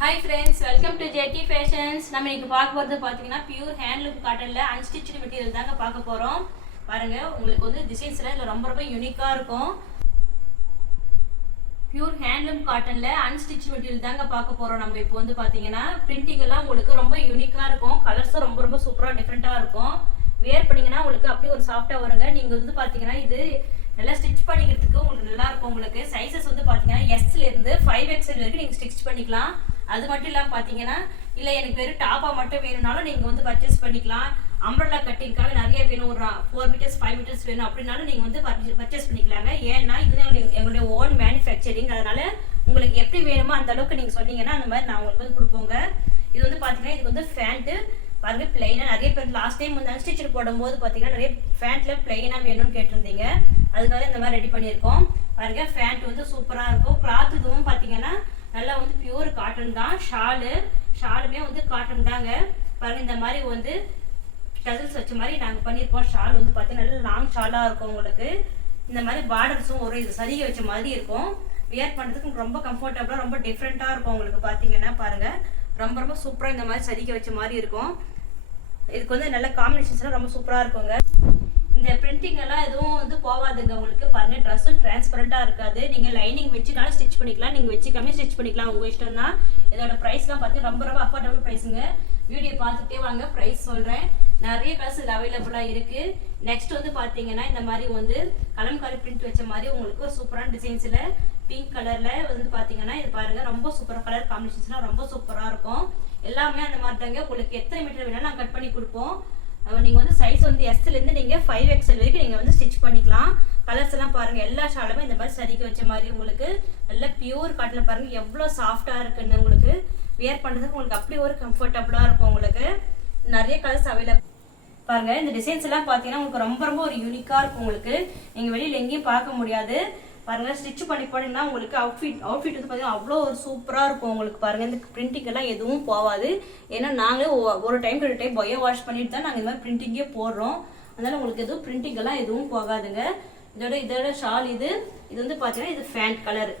Hi friends, welcome to Jetty fashions. நம்ம இன்னைக்கு பார்க்க போகிறது பார்த்தீங்கன்னா பியூர் ஹேண்ட்லூம் காட்டனில் அன்ஸ்டிச்சு மெட்டீரியல் தாங்க பார்க்க போகிறோம். பாருங்கள், உங்களுக்கு வந்து டிசைன்ஸில் இதில் ரொம்ப ரொம்ப யூனிக்காக இருக்கும். பியூர் ஹேண்ட்லூம் காட்டனில் அன்ஸ்டிச் மெட்டீரியல் தாங்க பார்க்க போகிறோம். நம்ம இப்போ வந்து பார்த்தீங்கன்னா பிரிண்டிங் எல்லாம் உங்களுக்கு ரொம்ப யூனிக்காக இருக்கும். கலர்ஸும் ரொம்ப ரொம்ப சூப்பராக டிஃப்ரெண்ட்டாக இருக்கும். வேர் பண்ணிங்கன்னா உங்களுக்கு அப்படியே ஒரு சாஃப்டாக வருங்க. நீங்கள் வந்து பார்த்தீங்கன்னா இது நல்லா ஸ்டிச் பண்ணிக்கிறதுக்கு உங்களுக்கு நல்லா இருக்கும். உங்களுக்கு சைஸஸ் வந்து பார்த்தீங்கன்னா எஸ்லேருந்து 5XL வரைக்கும் நீங்கள் ஸ்டிச் பண்ணிக்கலாம். அது மட்டும் இல்லாமல் பார்த்தீங்கன்னா இல்லை எனக்கு வெறும் டாப்பாக மட்டும் வேணும்னாலும் நீங்கள் வந்து பர்ச்சேஸ் பண்ணிக்கலாம். அம்ப்ரெல்லா கட்டிங்காக நிறைய வேணும், ஒரு 4 மீட்டர்ஸ் 5 மீட்டர்ஸ் வேணும் அப்படின்னாலும் நீங்கள் வந்து பர்ச்சேஸ் பண்ணிக்கலாங்க. ஏன்னா இது எங்களுடைய ஓன் மேனுஃபேக்சரிங். அதனால உங்களுக்கு எப்படி வேணுமோ அந்த அளவுக்கு நீங்கள் சொன்னீங்கன்னா அந்த மாதிரி நான் உங்களுக்கு வந்து கொடுப்போங்க. இது வந்து பார்த்தீங்கன்னா இது வந்து ஃபேண்ட்டு பாருங்க, பிளைனாக நிறைய பேர் லாஸ்ட் டைம் வந்து அன்ஸ்டிச்சர் போடும்போது பார்த்தீங்கன்னா நிறைய ஃபேண்ட்டில் பிளைனாக வேணும்னு கேட்டிருந்தீங்க. அதுக்காக இந்த மாதிரி ரெடி பண்ணியிருக்கோம். பாருங்க, ஃபேண்ட் வந்து சூப்பராக இருக்கும். கிளாத் இதுவும் பார்த்தீங்கன்னா நல்லா வந்து பியூர் காட்டன் தான். ஷாலுமே வந்து காட்டன் தாங்க. பாருங்க, இந்த மாதிரி வந்து டசல்ஸ் வச்ச மாதிரி நாங்கள் பண்ணியிருக்கோம். ஷால் வந்து பார்த்தீங்கன்னா நல்லா லாங் ஷாலாக இருக்கும். உங்களுக்கு இந்த மாதிரி பார்டர்ஸும் ஒரு இது சரிகை வச்ச மாதிரி இருக்கும். வியர் பண்ணுறதுக்கு ரொம்ப கம்ஃபர்டபுளாக ரொம்ப டிஃப்ரெண்ட்டாக இருக்கும். உங்களுக்கு பார்த்தீங்கன்னா பாருங்கள், ரொம்ப ரொம்ப சூப்பராக இந்த மாதிரி சரிகை வச்ச மாதிரி இருக்கும். இதுக்கு வந்து நல்ல காம்பினேஷன்ஸ்லாம் ரொம்ப சூப்பராக இருக்குங்க. இந்த பிரிண்டிங் எல்லாம் எதுவும் வந்து போகாதுங்க. உங்களுக்கு பாருங்க, ட்ரெஸ்ஸும் டிரான்ஸ்பரண்டாக இருக்காது. நீங்கள் லைனிங் வச்சுனாலும் ஸ்டிச் பண்ணிக்கலாம், நீங்கள் வச்சுக்காமே ஸ்டிச் பண்ணிக்கலாம், உங்கள் இஷ்டம் தான். இதோட ப்ரைஸ்லாம் பார்த்தீங்கன்னா ரொம்ப ரொம்ப அஃபோர்டபுள் ப்ரைஸுங்க. வீடியோ பார்த்துட்டே வாங்க, ப்ரைஸ் சொல்கிறேன். நிறைய கலர்ஸ் இது அவைலபிளாக இருக்குது. நெக்ஸ்ட் வந்து பார்த்தீங்கன்னா இந்த மாதிரி வந்து கலம்காரி பிரிண்ட் வச்ச மாதிரி உங்களுக்கு ஒரு சூப்பரான டிசைன்ஸில் பிங்க் கலரில் வந்து பார்த்தீங்கன்னா இது பாருங்கள், ரொம்ப சூப்பராக கலர் காம்பினேஷன்ஸ்லாம் ரொம்ப சூப்பராக இருக்கும். எல்லாமே அந்த மாதிரி தாங்க. உங்களுக்கு எத்தனை மீட்டர் வேணாலும் நாங்கள் கட் பண்ணி கொடுப்போம். நீங்கள் வந்து சைஸ் வந்து எஸ்லேருந்து நீங்கள் 5XL வரைக்கும் நீங்கள் வந்து ஸ்டிச் பண்ணிக்கலாம். கலர்ஸ் எல்லாம் பாருங்கள், எல்லா ஷாலுமே இந்த மாதிரி சரிக்க வச்ச மாதிரி உங்களுக்கு நல்லா பியூர் காட்டில் பாருங்கள் எவ்வளோ சாஃப்டாக இருக்குன்னு. உங்களுக்கு வியர் பண்ணுறதுக்கு உங்களுக்கு அப்படி ஒரு கம்ஃபர்டபுளாக இருக்கும். உங்களுக்கு நிறைய கலர்ஸ் அவைலபிள் பாருங்கள். இந்த டிசைன்ஸ் எல்லாம் பார்த்தீங்கன்னா உங்களுக்கு ரொம்ப ரொம்ப ஒரு யூனிக்காக இருக்கும். உங்களுக்கு நீங்கள் வெளியில் எங்கேயும் பார்க்க முடியாது. பாருங்கள், ஸ்டிச் பண்ணி போனீங்கன்னா உங்களுக்கு அவுட்ஃபிட் வந்து பார்த்தீங்கன்னா அவ்வளோ ஒரு சூப்பராக இருக்கும். உங்களுக்கு பாருங்கள், இந்த பிரிண்டிங் எல்லாம் எதுவும் போகாது. ஏன்னா நாங்களே ஒரு டைம் 2 டைம் பயோ வாஷ் பண்ணிட்டு தான் நாங்கள் இந்த மாதிரி பிரிண்டிங்கே போடுறோம். அதனால உங்களுக்கு எதுவும் பிரிண்டிங் எல்லாம் எதுவும் போகாதுங்க. இதோட ஷால் இது வந்து பார்த்தீங்கன்னா இது ஃபேண்ட் கலர்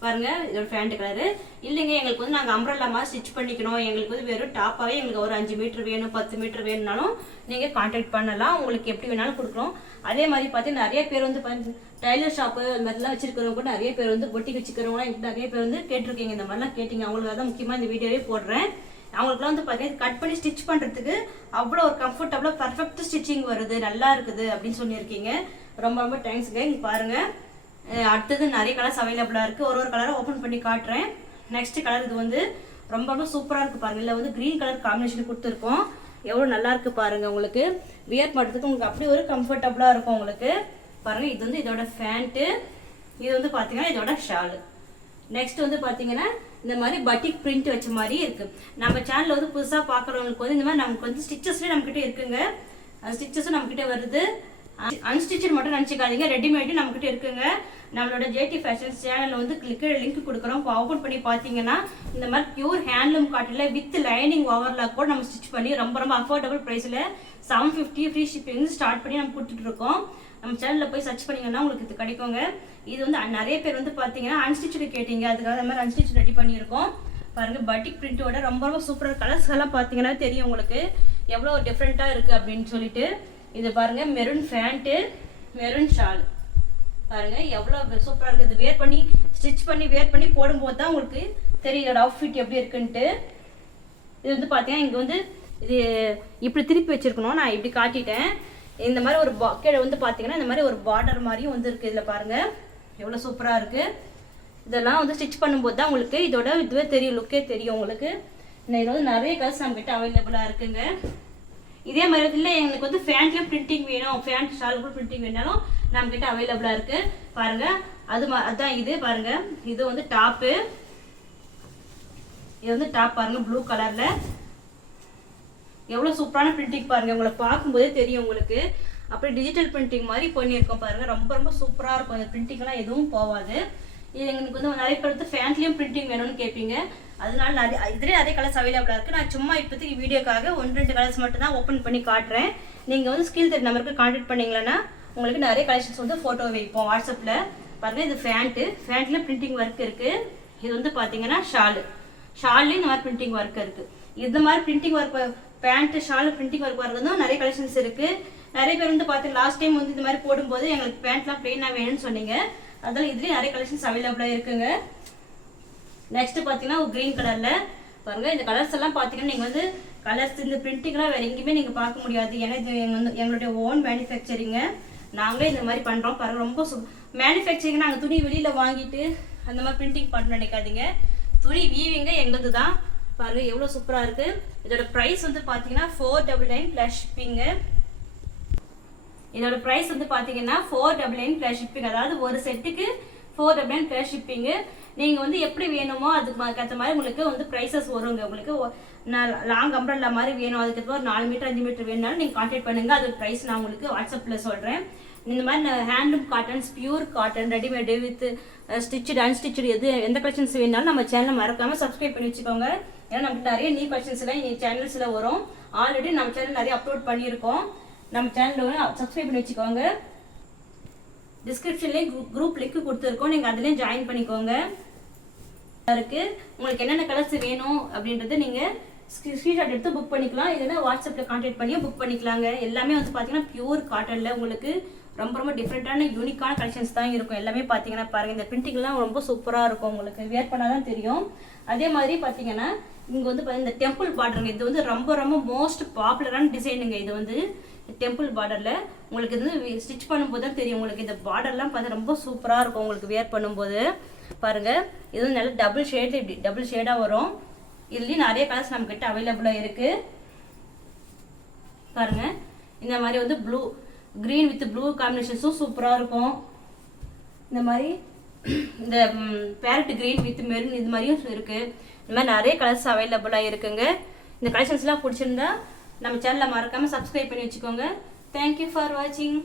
பாருங்க, இதோட ஃபேண்ட் கலரு. இல்லைங்க எங்களுக்கு வந்து நாங்கள் அம்ப்ரெல்லா மாதிரி ஸ்டிச் பண்ணிக்கணும், எங்களுக்கு வந்து வெறும் டாப்பாகவே எங்களுக்கு ஒரு 5 மீட்டர் வேணும் 10 மீட்டர் வேணும்னாலும் நீங்கள் கான்டாக்ட் பண்ணலாம். உங்களுக்கு எப்படி வேணாலும் கொடுக்குறோம். அதே மாதிரி பார்த்தீங்கன்னா நிறைய பேர் வந்து டைலர் ஷாப்பு இந்த மாதிரிலாம் வச்சிருக்கிறவங்க கூட நிறைய பேர் வந்து பொட்டிக்கு வச்சுக்கிறவங்களாம் எங்களுக்கு நிறைய பேர் வந்து கேட்டிருக்கீங்க. இந்த மாதிரிலாம் கேட்டிங்க, அவங்களுக்கு தான் முக்கியமாக இந்த வீடியோவே போடுறேன். அவங்களுக்குலாம் வந்து பார்த்தீங்கன்னா கட் பண்ணி ஸ்டிச் பண்ணுறதுக்கு அவ்வளோ ஒரு கம்ஃபர்டபுளாக பர்ஃபெக்ட் ஸ்டிச்சிங் வருது, நல்லா இருக்குது அப்படின்னு சொல்லியிருக்கீங்க. ரொம்ப ரொம்ப தேங்க்ஸுங்க. இங்கே பாருங்கள், அடுத்தது நிறைய கலர்ஸ் அவைலபிளாக இருக்குது. ஒரு கலரை ஓப்பன் பண்ணி காட்டுறேன். நெக்ஸ்ட் கலர் இது வந்து ரொம்ப ரொம்ப சூப்பராக இருக்குது பாருங்கள். இல்லை வந்து க்ரீன் கலர் காம்பினேஷன் கொடுத்துருக்கோம். எவ்வளோ நல்லா இருக்குது பாருங்கள். உங்களுக்கு வியர் பண்ணுறதுக்கு உங்களுக்கு அப்படி ஒரு கம்ஃபர்டபுளாக இருக்கும். உங்களுக்கு பாருங்கள், இது வந்து இதோட ஃபேண்ட்டு, இது வந்து பார்த்தீங்கன்னா இதோட ஷாலு. நெக்ஸ்ட் வந்து பார்த்தீங்கன்னா இந்த மாதிரி பட்டிக் பிரிண்ட் வச்ச மாதிரி இருக்குது. நம்ம சேனலில் வந்து புதுசாக பார்க்குறவங்களுக்கு வந்து இந்த மாதிரி நமக்கு வந்து ஸ்டிச்சஸ்லேயே நம்மக்கிட்ட இருக்குங்க. அந்த ஸ்டிச்சஸும் நம்மக்கிட்ட வருது. அன்ஸ்டிச்சர் மட்டும் நினச்சிக்காதீங்க, ரெடிமேடு நம்மக்கிட்ட இருக்குங்க. நம்மளோட ஜேடி ஃபேஷன்ஸ் சேனலில் வந்து லிங்க் கொடுக்குறோம். இப்போ ஓப்பன் பண்ணி பார்த்தீங்கன்னா இந்த மாதிரி பியூர் ஹேண்ட்லூம் காட்டில் வித் லைனிங் ஓவர்லாக் கூட நம்ம ஸ்டிச் பண்ணி ரொம்ப ரொம்ப அஃபோர்டபுள் ப்ரைஸில் 750 ஃப்ரீ ஷிப்பிங் ஸ்டார்ட் பண்ணி நம்ம கொடுத்துட்ருக்கோம். நம்ம சேனலில் போய் சர்ச் பண்ணிங்கன்னா உங்களுக்கு இது கிடைக்குங்க. இது வந்து நிறைய பேர் வந்து பார்த்தீங்கன்னா அன்ஸ்டிச்சு கேட்டீங்க, அதுக்காக அந்த மாதிரி அன்ஸ்டிச் ரெடி பண்ணியிருக்கோம். பாருங்கள், பட்டிக் பிரிண்ட்டோட ரொம்ப ரொம்ப சூப்பராக கலர்ஸ் எல்லாம் பார்த்தீங்கன்னா தெரியும் உங்களுக்கு எவ்வளோ டிஃப்ரெண்ட்டாக இருக்குது அப்படின்னு சொல்லிட்டு. இது பாருங்கள், மெரூன் ஃபேண்ட்டு, மெரூன் ஷால் பாருங்கள் எவ்வளோ சூப்பராக இருக்குது. இது வேர் பண்ணி ஸ்டிச் பண்ணி வேர் பண்ணி போடும்போது தான் உங்களுக்கு தெரியும் அவுட்ஃபிட் எப்படி இருக்குன்ட்டு. இது வந்து பார்த்தீங்கன்னா இங்கே வந்து இது இப்படி திருப்பி வச்சுருக்கணும், நான் இப்படி காட்டிட்டேன். இந்த மாதிரி ஒரு கீழே வந்து பார்த்தீங்கன்னா இந்த மாதிரி ஒரு பார்டர் மாதிரியும் வந்து இருக்குது. இதில் பாருங்கள் எவ்வளோ சூப்பராக இருக்குது. இதெல்லாம் வந்து ஸ்டிச் பண்ணும்போது தான் உங்களுக்கு இதோட இதுவே தெரியும், லுக்கே தெரியும் உங்களுக்கு. இதில் வந்து நிறைய கலர்ஸ் நம்மகிட்ட அவைலபிளாக இருக்குங்க. இதே மாதிரி இல்லை எங்களுக்கு வந்து ஃபேண்ட்லேயும் பிரிண்டிங் வேணும், ஃபேண்ட் ஷால் கூட பிரிண்டிங் வேணாலும் நம்மக்கிட்ட அவைலபிளாக இருக்குது. பாருங்கள், அதுதான் இது பாருங்கள், இது வந்து டாப்பு. இது வந்து டாப் பாருங்கள், ப்ளூ கலரில் எவ்வளோ சூப்பரான பிரிண்டிங் பாருங்கள். உங்களை பார்க்கும்போதே தெரியும் உங்களுக்கு அப்படியே டிஜிட்டல் பிரிண்டிங் மாதிரி பண்ணியிருக்கோம் பாருங்கள். ரொம்ப ரொம்ப சூப்பராக இருக்கும். அந்த பிரிண்டிங்லாம் எதுவும் போகாது. இது எங்களுக்கு வந்து நிறைய பேர் வந்து ஃபேண்ட்லேயும் பிரிண்டிங் வேணும்னு கேட்பீங்க. அதனால இதுலேயே அதே கலர்ஸ் அவைலபிளாக இருக்குது. நான் சும்மா இப்போதைக்கு வீடியோக்காக 1-2 கலர்ஸ் மட்டும் தான் ஓப்பன் பண்ணி காட்டுறேன். நீங்கள் வந்து ஸ்கில் தெரிய நம்பருக்கு கான்டாக்ட் பண்ணிங்களன்னா உங்களுக்கு நிறைய கலெக்ஷன்ஸ் வந்து ஃபோட்டோ வைப்போம் வாட்ஸ்அப்பில். பாருங்கள், இது ஃபேண்ட்டு, ஃபேண்ட்டில் பிரிண்டிங் ஒர்க் இருக்குது. இது வந்து பார்த்தீங்கன்னா ஷால்லையும் இந்த மாதிரி பிரிண்டிங் ஒர்க் இருக்குது. இந்த மாதிரி printing work pant shawl printing work வரதும் நிறைய கலெக்ஷன்ஸ் இருக்குது. நிறைய பேர் வந்து பார்த்தீங்கன்னா லாஸ்ட் டைம் வந்து இந்த மாதிரி போடும்போது எங்களுக்கு பேண்ட்லாம் பிளெயினாக வேணும்னு சொன்னீங்க. அதனால இதுலேயும் நிறைய கலெக்ஷன்ஸ் அவைலபிளாக இருக்குங்க. நெக்ஸ்ட் பார்த்தீங்கன்னா க்ரீன் கலரில் பாருங்கள். இந்த கலர்ஸ் எல்லாம் பார்த்தீங்கன்னா நீங்கள் வந்து கலர்ஸ் இந்த பிரிண்டிங்லாம் வேறு எங்கேயுமே நீங்கள் பார்க்க முடியாது. ஏன்னா இது எங்களுடைய ஓன் மேனுஃபேக்சரிங்க. நாங்களே இந்த மாதிரி பண்ணுறோம் பாருங்கள். ரொம்ப மேனுஃபேக்சரிங் நாங்கள் துணி வெளியில் வாங்கிட்டு அந்த மாதிரி பிரிண்டிங் பண்ண நினைக்காதீங்க. துணி வீவிங்க எங்களது தான். பாருங்கள் எவ்வளோ சூப்பராக இருக்குது. இதோட ப்ரைஸ் வந்து பார்த்தீங்கன்னா 499 ப்ளஸ் ஷிப்பிங்கு. இதோட ப்ரைஸ் வந்து பார்த்தீங்கன்னா 499 ப்ளஸ் ஷிப்பிங். அதாவது ஒரு செட்டுக்கு 499 ப்ளஸ் ஷிப்பிங்கு. நீங்கள் வந்து எப்படி வேணுமோ அதுக்கு ஏற்ற மாதிரி உங்களுக்கு வந்து ப்ரைஸஸ் வருங்க. உங்களுக்கு லாங் அம்ப்ரெல்லா மாதிரி வேணும், அதுக்கு ஒரு 4 மீட்டர் 5 மீட்டர் வேணுனாலும் நீங்கள் கான்டாக்ட் பண்ணுங்கள். அது ப்ரைஸ் நான் உங்களுக்கு வாட்ஸ்அப்பில் சொல்கிறேன். இந்த மாதிரி handloom cottons, pure cotton, readymade with stitch unstitched எந்த கலெக்ஷன்ஸ் வேணாலும் நம்ம சேனலை மறக்காமல் சப்ஸ்கிரைப் பண்ணி வச்சுக்கோங்க. ஏன்னா நமக்கு நிறைய நியூ கலெக்ஷன்ஸ்லாம் சேனல்ஸில் வரும். ஆல்ரெடி நம்ம சேனல் நிறைய அப்லோட் பண்ணியிருக்கோம். நம்ம சேனலில் சப்ஸ்கிரைப் பண்ணி வச்சுக்கோங்க. டிஸ்கிரிப்ஷன்லேயே குரூப் லிங்க் கொடுத்துருக்கோம், நீங்கள் அதுலேயும் ஜாயின் பண்ணிக்கோங்க. இருக்கு உங்களுக்கு என்னென்ன கலர்ஸ் வேணும் அப்படின்றது நீங்கள் ஸ்க்ரீன்ஷாட் எடுத்து புக் பண்ணிக்கலாம். இல்லைன்னா வாட்ஸ்அப்பில் கான்டாக்ட் பண்ணியும் புக் பண்ணிக்கலாங்க. எல்லாமே வந்து பார்த்தீங்கன்னா பியூர் காட்டனில் உங்களுக்கு ரொம்ப ரொம்ப டிஃப்ரெண்ட்டான யூனிக்கான கலெக்ஷன்ஸ் தான் இருக்கும். எல்லாமே பார்த்தீங்கன்னா பாருங்கள், இந்த பிரிண்டிங்லாம் ரொம்ப சூப்பராக இருக்கும். உங்களுக்கு வேர் பண்ணால் தான் தெரியும். அதே மாதிரி பார்த்தீங்கன்னா இங்கே வந்து இந்த டெம்பிள் பார்டருங்க. இது வந்து ரொம்ப ரொம்ப மோஸ்ட் பாப்புலரான டிசைனுங்க. இது வந்து டெம்பிள் பார்டரில் உங்களுக்கு இது ஸ்டிச் பண்ணும்போது தான் தெரியும். உங்களுக்கு இந்த பார்டர்லாம் பார்த்தா ரொம்ப சூப்பராக இருக்கும் உங்களுக்கு வேர் பண்ணும்போது. பாருங்கள் இது வந்து நல்ல டபுள் ஷேட், இப்படி டபுள் ஷேடாக வரும். இதுலேயும் நிறைய கலர்ஸ் நம்மக்கிட்ட அவைலபிளாக இருக்குது. பாருங்கள் இந்த மாதிரி வந்து க்ரீன் வித் ப்ளூ காம்பினேஷன்ஸும் சூப்பராக இருக்கும். இந்த மாதிரி இந்த பேரட் க்ரீன் வித் மெரூன் இது மாதிரியும் இருக்குது. இந்த மாதிரி நிறைய கலர்ஸ் அவைலபிளாக இருக்குங்க. இந்த கலெக்ஷன்ஸ்லாம் பிடிச்சிருந்தா நம்ம சேனலை மறக்காமல் சப்ஸ்கிரைப் பண்ணி வச்சுக்கோங்க. தேங்க்யூ ஃபார் வாட்சிங்.